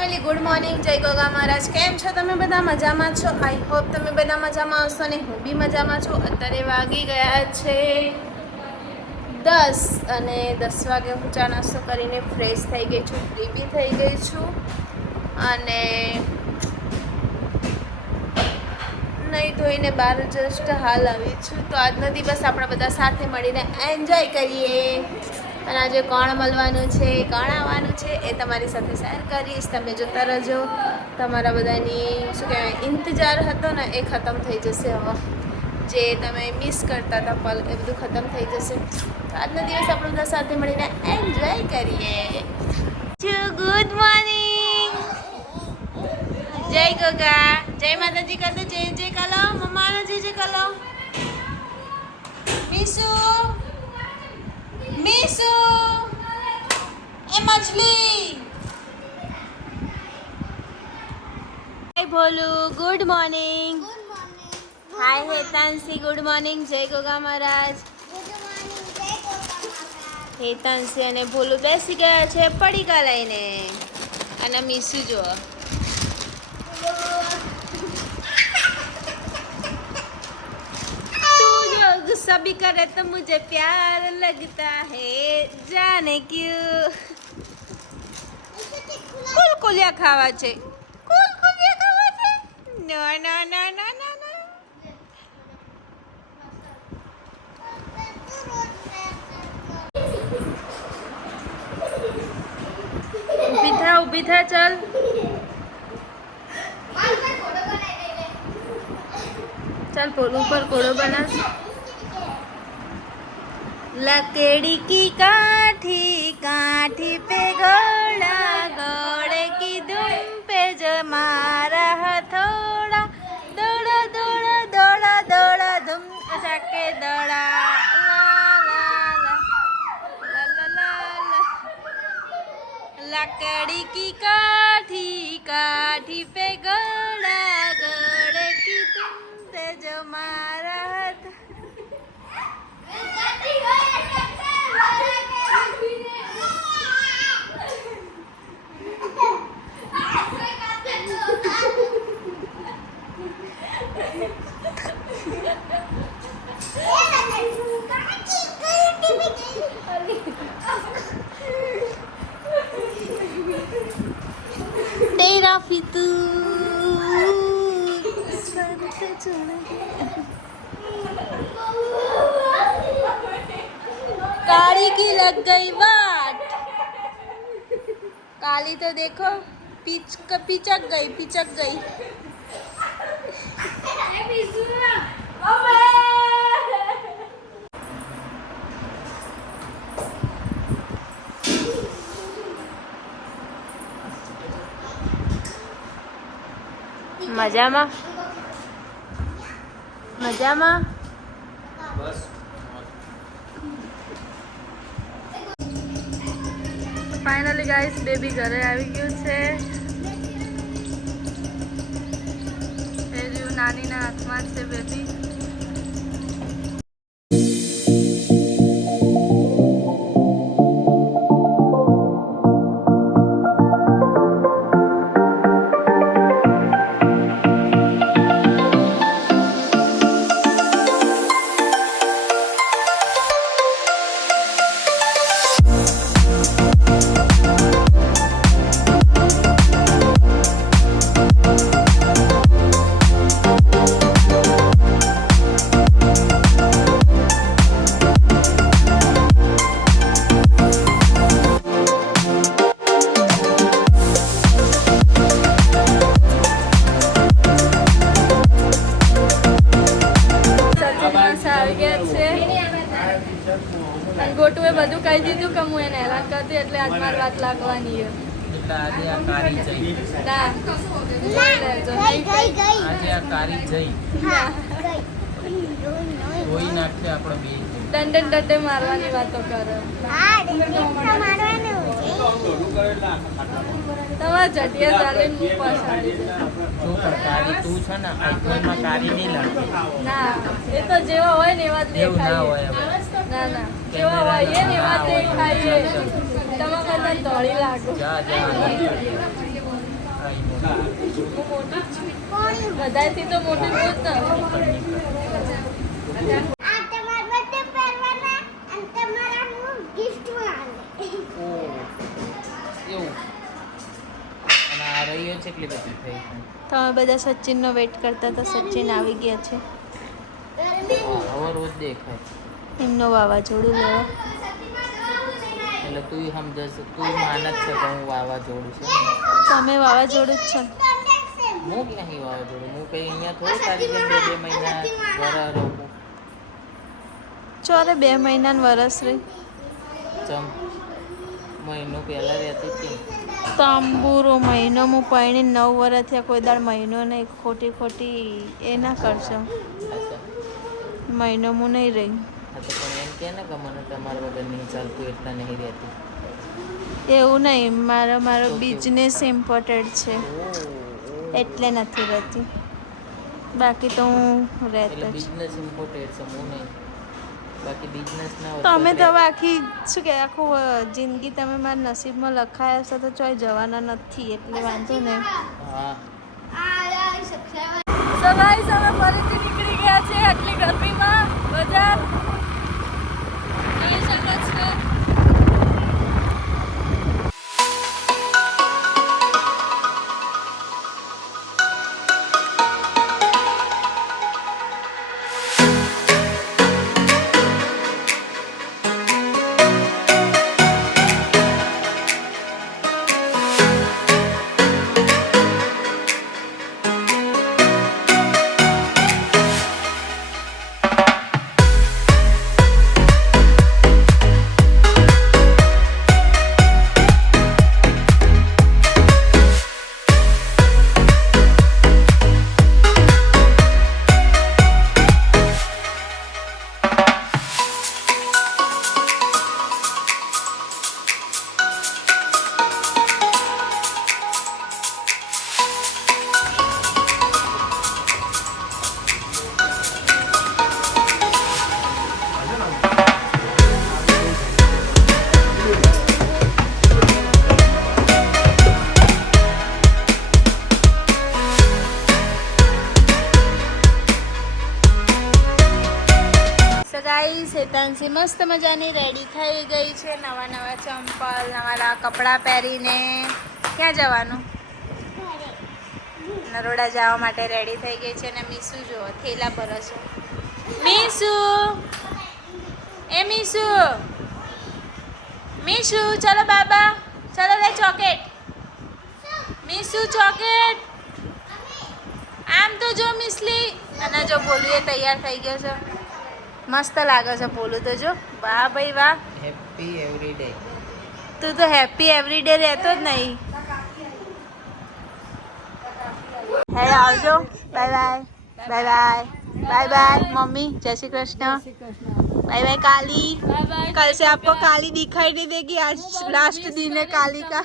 Family, good morning. જય ગોગા મહારાજ. કેમ છો તમે બધા? મજામાં છો? આઈ હોપ તમે બધા મજામાં હશો ને હું બી મજામાં છું. અત્યારે વાગી ગયા છે 10 અને 10 વાગે હું ચા નાસ્તો કરીને ફ્રેશ થઈ ગઈ છું, ફ્રી બી થઈ ગઈ છું અને નહીં ધોઈને બહાર જસ્ટ હાલ આવી છું. તો આજનો દિવસ આપણે બધા સાથે મળીને એન્જોય કરીએ. અને આજે કોણ મળવાનું છે, કોણ આવવાનું છે એ તમારી સાથે શેર કરીશ. તમે જોતા રહેજો. તમારા બધાની શું કહેવાય ઇંતજાર હતો ને એ ખતમ થઈ જશે હવે. જે તમે મિસ કરતા હતા પલ એ બધું ખતમ થઈ જશે. તો આજનો દિવસ આપણે બધા સાથે મળીને એન્જોય કરીએ. Good morning. જય ગોગા. જય માતાજી કરતો જય જય કાલો. મમ્માનો જય જય કાલો. મીસુ મીસુ એ મછલી. હાય ભોલુ, ગુડ મોર્નિંગ. હાય હેતાંશી, ગુડ મોર્નિંગ. જય ગોગા મહારાજ. હેતાંશી અને ભોલુ બેસી ગયા છે પડીકા લઈને. અને મીસુ જો गुस्सा भी करे तो मुझे प्यार लगता है जाने क्यों. कुलकुलिया खावा છે. कुलकुलिया ખાવા છે. નો નો નો નો નો નો. ઊભી થા ચાલ. चल पोलू पर कोड़ो बना. लकड़ी की काठी काठी पे घोड़ा घोड़े की धुन पे जो मारा हथौड़ा दौड़ा दौड़ा दौड़ा दौड़ा धुम जाके दौड़ा ला ला ला ला ला ला. लकड़ी की काठी काठी पे घोड़ा घोड़े की धुन पे जो मारा हथौड़ा. तेरा फितूर सर पे चढ़ गया. काली की लग गई वाट. काली तो देखो पिचक गई. મજામાં મજામાં. ફાઇનલી ગાઈસ બેબી ઘરે આવી ગયું છે. એ રહ્યું નાનીના હાથમાં છે બેબી. ગોટુએ બધું કહી દીધું કે હું એને હેરાન કરતી એટલે આજ મારી વાત લાગવાની દંડે મારવાની વાતો કરે. તમારા જટિયા ચાલીને હું પછાડી ના એ તો જેવા હોય ને એવા દેખાય. ના ના જેવા હોય ને એવા દેખાય. તમે કરતા ધોળી લાગો. બધાથી તો મોટી બોલ તો તમે બધા સચિનનો વેઇટ કરતા હતા. સચિન આવી ગયા છે. રોજ દેખાય એમનો વાવાઝોડું લેવા. એટલે તું સમજશ, તું માન જ છે કે હું વાવાઝોડું છું. તમે વાવાઝોડું જ છો. હું ક્યાંય વાવાઝોડું, હું કઈ અહીંયા થોડું તારી જેમ 2 મહિના વરા રહું. ચોરે 2 મહિનાનું વરસ રહી. ચમ મહિનો પહેલા રહેતી હતી. તાંબુરો મહિનો હું પૈણી 9 વર્ષ થયા. કોઈ દાડ મહિનો નહીં. ખોટી એ ના કરશો. મહિનો હું નહીં રહી. હા તો પણ એમ કે ને કે મને તમારા વગર નહીં ચાલતું એટલા નહીં રહેતી. એવું નહીં, મારો બિઝનેસ ઇમ્પોર્ટન્ટ છે એટલે નથી રહેતી. બાકી તો હું રહેતો એટલે જ. બિઝનેસ ઇમ્પોર્ટેન્ટ છે, હું નહીં. બાકી બિઝનેસ ના હોય તમે તો હવે આખી શું કે આખું જિંદગી તમે મારા નસીબમાં લખાયા છો તો ચોય જવાના નથી એટલે વાંધો નહીં. હા તો ગાઈસ અમે ફરીથી નીકળી ગયા છે આટલી ગરમીમાં બજાર. જોઈ શકો છો. ગાઈસ હેતાંશી મસ્ત મજાની રેડી થઈ ગઈ છે. નવા ચંપલ, નવા કપડાં પહેરીને. ક્યાં જવાનું? નરોડા જવા માટે રેડી થઈ ગઈ છે. અને મીસુ જો થેલા ભરે છે. મીસુ, એ મીસુ, મીસુ ચલો બાબા, ચલો લે ચોકેટ. મીસુ ચોકેટ. આમ તો જો મિસલી. અને જો બોલું એ તૈયાર થઈ ગયો છે. મસ્ત લાગે છે બોલું તો જો. વાહ ભાઈ વાહ. Happy every day. તું તો હેપી એવરી ડે રહેતો જ નહીં. હે આવજો. By bye bye bye bye by mummy. જય શ્રી કૃષ્ણ. बाय बाय काली. कल से आपको काली दिखाई नहीं देगी. आज लास्ट दिन है काली का.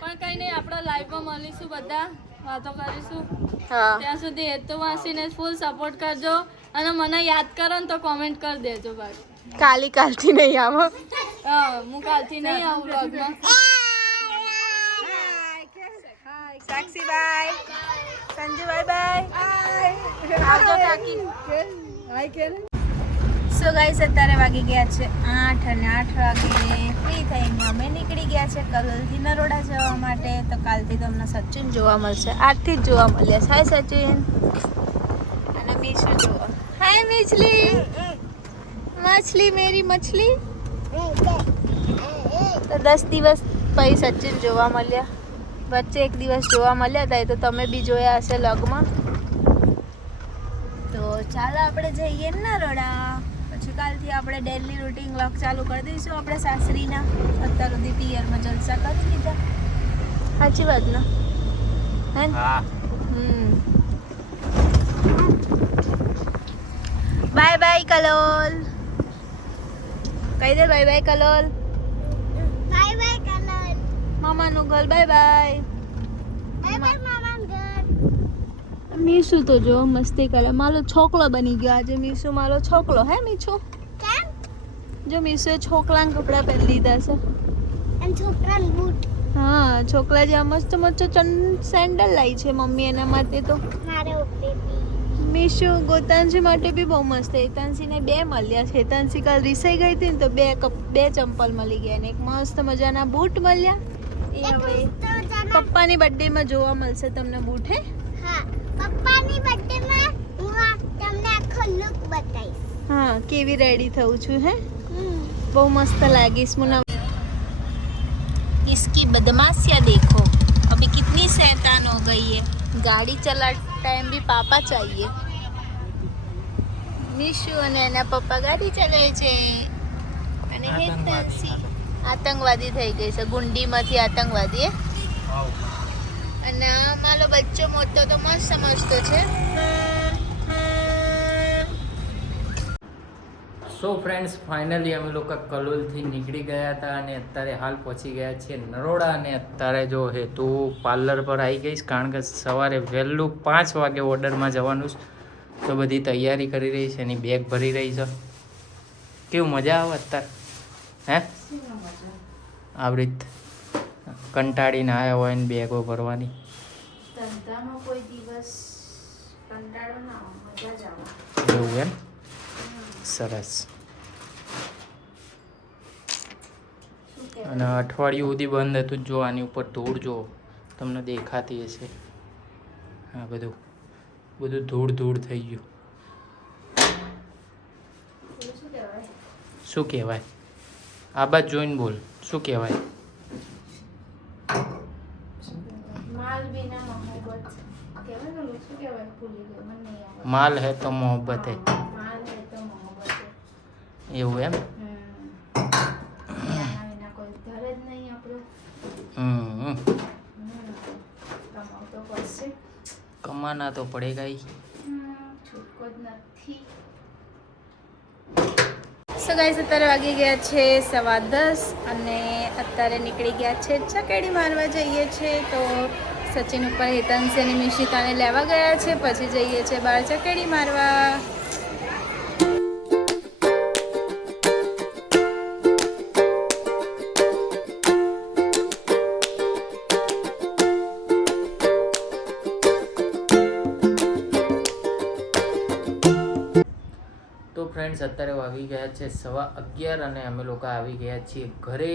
પણ કઈ નહીં, આપણે લાઈવમાં મળીશું, બધા વાતો કરીશું. હા ત્યાં સુધી એ તો વાંચીને ફૂલ સપોર્ટ કરજો અને મને યાદ કરો ને તો કોમેન્ટ કરી દેજો. ભાઈ કાલી કાલથી નહીં આવો. હા, હું કાલથી નહીં આવું બ્લોગમાં. સાક્ષી બાય. Sanju bye bye. આવજો કાકી. સો ગાઈસ અત્યારે વાગી ગયા છે 8 અને 8 વાગે ફ્રી થઈને અમે નીકળી ગયા છે કલોલથી નરોડા જવા માટે. તો કાલથી તમને સચિન જોવા મળશે. આજથી જ જોવા મળ્યા છે. હાય સચિન. અને મીશુ જોવા. હાય મિછલી. મછલી મેરી મછલી. તો 10 દિવસ પછી સચિન જોવા મળ્યા. વચ્ચે એક દિવસ જોવા મળ્યા હતા, એ તો તમે બી જોયા હશે લગમાં. તો ચાલો આપણે જઈએ નરોડા. પછી કાલથી આપણે ડેલી રૂટીન વ્લોગ ચાલુ કરી દઈશું. આપણે સાસરીના અત્યાર સુધી પિયરમાં જલસા કરી દીધા. સાચી વાત ને? હે બાય બાય કલોલ. કહી દે bye bye Kalol. Bye bye Kalol. મામાનું ઘર બાય બાય. બાય બાય મામાનું ઘર. મીશુ તો જો મસ્તી કરે. મારો છોકલો બની ગયો આજે. મીશુ મારો છોકલો. હે મીશુ? કેમ? જો મીશુએ છોકરાના કપડાં પહેરી લીધા છે. અને છોકરાના બૂટ. હા છોકરા જ્યાં મસ્ત મસ્ત સેન્ડલ લાવી છે મમ્મી એના માટે તો. મીશુ ગોતાંશી માટે બી બહુ મસ્ત. હેતાંશીને 2 મળ્યા છે. હેતાંશી કાલ રીસાઈ ગઈ હતી ને તો 2 ચંપલ મળી ગયા ને એક મસ્ત મજાના બૂટ મળ્યા. એ હવે પપ્પાની બર્થડેમાં જોવા મળશે તમને બૂટ. હે પપ્પાની બર્થડેમાં હું તમને આખો લુક બતાવીશ. હા કેવી રેડી થવું છું. હે બહુ મસ્ત લાગીશ મુના. इसकी बदमाशियाँ देखो अभी कितनी शैतान हो गई है. गाड़ी चला टाइम भी पापा चाहिए. मीशु અને એના પપ્પા ગાડી ચલાવે છે અને હેતાંશી આતંકવાદી થઈ ગઈ છે. ગુંડીમાંથી આતંકવાદી. અને મારો બચ્ચો મોટો તો મસ્ત મસ્ત છે. સો ફ્રેન્ડ્સ ફાઇનલી અમે લોકો કલોલથી નીકળી ગયા હતા અને અત્યારે હાલ પહોંચી ગયા છીએ નરોડા. અને અત્યારે જો હેતુ પાર્લર પર આવી ગઈશ કારણ કે સવારે વહેલું 5 વાગે ઓર્ડરમાં જવાનું છે. તો બધી તૈયારી કરી રહી છે, એની બેગ ભરી રહી છે. કેવું મજા આવે અત્યારે? હે આવી રીત કંટાળીને આવ્યા હોય ને બેગો ભરવાની. ધંધામાં કોઈ દિવસ કંટાળો ના આવે, મજા જ આવે. એવું એમ? સરસ. અને અઠવાડિયું સુધી બંધ હતું. જો આની ઉપર ધૂળ જો તમને દેખાતી હશે. હા બધું ધૂળ થઈ ગયું. શું કહેવાય? આ બાજુ જોઈને બોલ. શું કહેવાય? માલ बिना मोहब्बत કહેવાય ને, શું કહેવાય? ભૂલી ગયો, મને નહીં આવે. માલ હે તો મોહબ્બત હે. માલ હે તો મોહબ્બત હે. એવું એમ? એના વિના કોઈ ઘર જ નહીં આપણું. કમાવ તો પડશે. કમાના તો પડેગા ही. છૂટકો જ નથી. સો ગાઈસ અત્યારે વાગી ગયા છે 10:15 અને અત્યારે નીકળી ગયા છે ચકેડી મારવા જઈએ છે. તો સચિન ઉપર હેતાંશી અને મિશિકાને લેવા ગયા છે, પછી જઈએ છે બહાર ચકેડી મારવા. તો ફ્રેન્ડ્સ અત્યારે વાગી ગયા છે 11:15 અને અમે લોકો આવી ગયા છીએ ઘરે.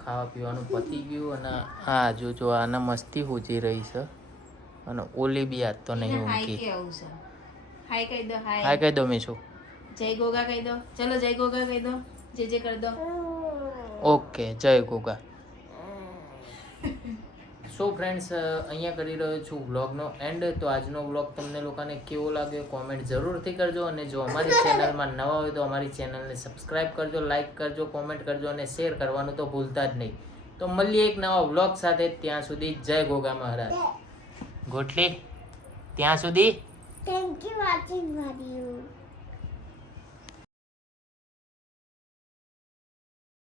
ખાવા પીવાનું પતી ગયું અને આ જો આના મસ્તી હોજી રહી છે અને ઓલી બી આજ તો નહીં ઊંઘી. હાય કહી દો. હા કહી દો મીશુ. જય ગોગા કહી દો. ચલો જય ગોગા કહી દો. જે કરી દો. ઓકે જય ગોગા. સો ફ્રેન્ડ્સ અહીંયા કરી રહ્યો છું વ્લોગનો એન્ડ. તો આજનો વ્લોગ તમને લોકોને કેવો લાગ્યો કોમેન્ટ જરૂરથી કરજો. અને જો અમારી ચેનલમાં નવા હોય તો અમારી ચેનલને સબસ્ક્રાઈબ કરજો, લાઈક કરજો, કોમેન્ટ કરજો અને શેર કરવાનું તો ભૂલતા જ નહીં. તો મળીએ એક નવા વ્લોગ સાથે. ત્યાં સુધી જય ગોગા મહારાજ. ગોટલી ત્યાં સુધી thank you watching my video.